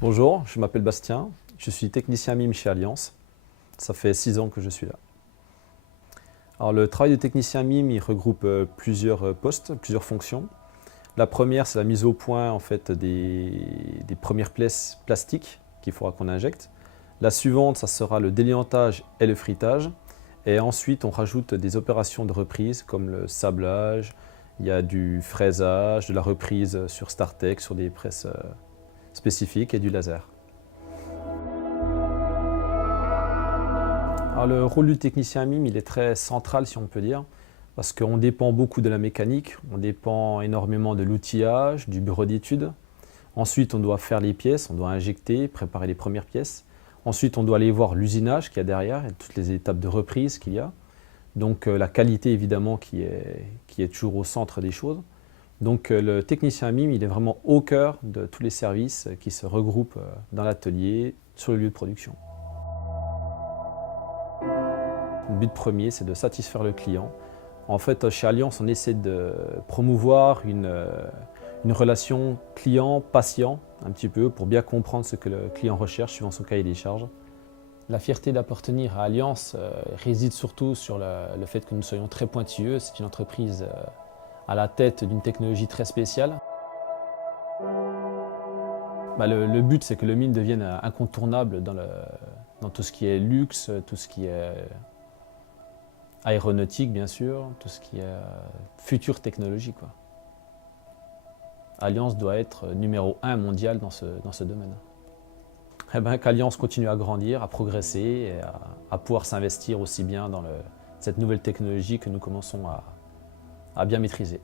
Bonjour, je m'appelle Bastien, je suis technicien MIM chez Alliance. Ça fait 6 ans que je suis là. Alors, le travail de technicien MIM, il regroupe plusieurs postes, plusieurs fonctions. La première, c'est la mise au point en fait, des premières pièces plastiques qu'il faudra qu'on injecte. La suivante, ça sera le déliantage et le frittage. Et ensuite, on rajoute des opérations de reprise comme le sablage, il y a du fraisage, de la reprise sur StarTech, sur des presses spécifiques et du laser. Alors, le rôle du technicien MIM, il est très central si on peut dire, parce qu'on dépend beaucoup de la mécanique, on dépend énormément de l'outillage, du bureau d'études. Ensuite, on doit faire les pièces, on doit injecter, préparer les premières pièces. Ensuite, on doit aller voir l'usinage qu'il y a derrière et toutes les étapes de reprise qu'il y a. Donc la qualité évidemment qui est toujours au centre des choses. Donc le technicien MIM, il est vraiment au cœur de tous les services qui se regroupent dans l'atelier, sur le lieu de production. Le but premier, c'est de satisfaire le client. En fait, chez Alliance, on essaie de promouvoir une relation client-patient, un petit peu, pour bien comprendre ce que le client recherche suivant son cahier des charges. La fierté d'appartenir à Alliance réside surtout sur le fait que nous soyons très pointilleux. C'est une entreprise à la tête d'une technologie très spéciale. Le but, c'est que le MIM devienne incontournable dans tout ce qui est luxe, tout ce qui est aéronautique, bien sûr, tout ce qui est future technologie, quoi. Alliance doit être numéro 1 mondial dans ce domaine. Qu'Alliance continue à grandir, à progresser et à pouvoir s'investir aussi bien dans cette nouvelle technologie que nous commençons à bien maîtriser.